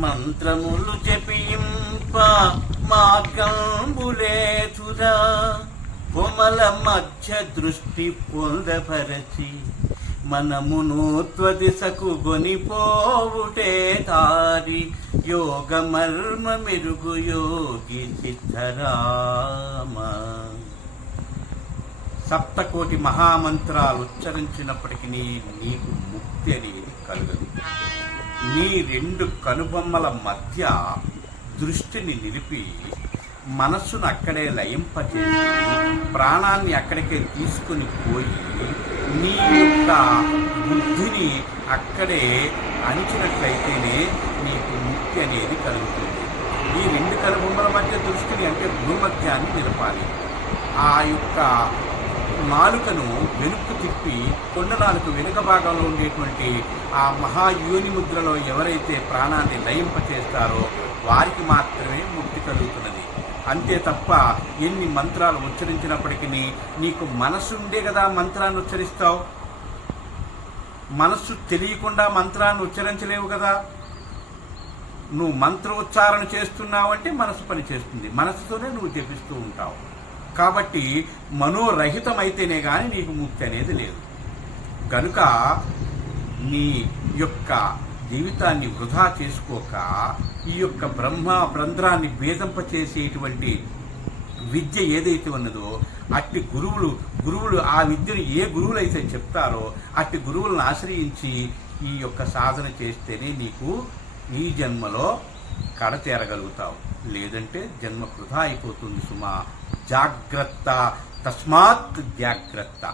మంత్రములు జపింప మార్గంబులేతురా కొమల మధ్య దృష్టి పొందపరచి మనమును త్వదిశకు గొనిపోవుటే తారి యోగ మర్మ మెరుగు యోగి సిద్ధరామ. సప్తకోటి మహామంత్రాలు ఉచ్చరించినప్పటికీ నీకు ముక్తి అనేది కలగదు. నీ రెండు కనుబొమ్మల మధ్య దృష్టిని నిలిపి మనస్సును అక్కడే లయింపచేసి ప్రాణాన్ని అక్కడికే తీసుకుని పోయి నీ యొక్క బుద్ధిని అక్కడే అణిచినట్లయితేనే నీకు ముక్తి అనేది కలుగుతుంది. ఈ రెండు కనుబొమ్మల మధ్య దృష్టిని అంటే భూమధ్యాన్ని నిలపాలి. ఆ యొక్క నాలుకను వెనుక్కు తిప్పి కొండ నాలుక వెనుక భాగంలో ఉండేటువంటి ఆ మహాయోని ముద్రలో ఎవరైతే ప్రాణాన్ని లయింపచేస్తారో వారికి మాత్రమే ముక్తి కలుగుతున్నది. అంతే తప్ప ఎన్ని మంత్రాలు ఉచ్చరించినప్పటికీ నీకు మనస్సు ఉండే కదా మంత్రాన్ని ఉచ్చరిస్తావు. మనస్సు తెలియకుండా మంత్రాన్ని ఉచ్చరించలేవు కదా. నువ్వు మంత్ర ఉచ్చారణ చేస్తున్నావంటే మనసు పని చేస్తుంది, మనసుతోనే నువ్వు జపిస్తూ ఉంటావు. కాబట్టి మనోరహితమైతేనే కానీ నీకు ముక్తి అనేది లేదు. కనుక నీ యొక్క జీవితాన్ని వృధా చేసుకోక ఈ యొక్క బ్రహ్మరంధ్రాన్ని భేదింపచేసేటువంటి విద్య ఏదైతే ఉన్నదో అట్టి గురువులు ఆ విద్యను ఏ గురువులైతే చెప్తారో అట్టి గురువులను ఆశ్రయించి ఈ యొక్క సాధన చేస్తేనే నీకు ఈ జన్మలో కడతేరగలుగుతావు. లేదంటే జన్మ వృధా అయిపోతుంది సుమా. జాగ్రత్త, తస్మాత్ జాగ్రత్త.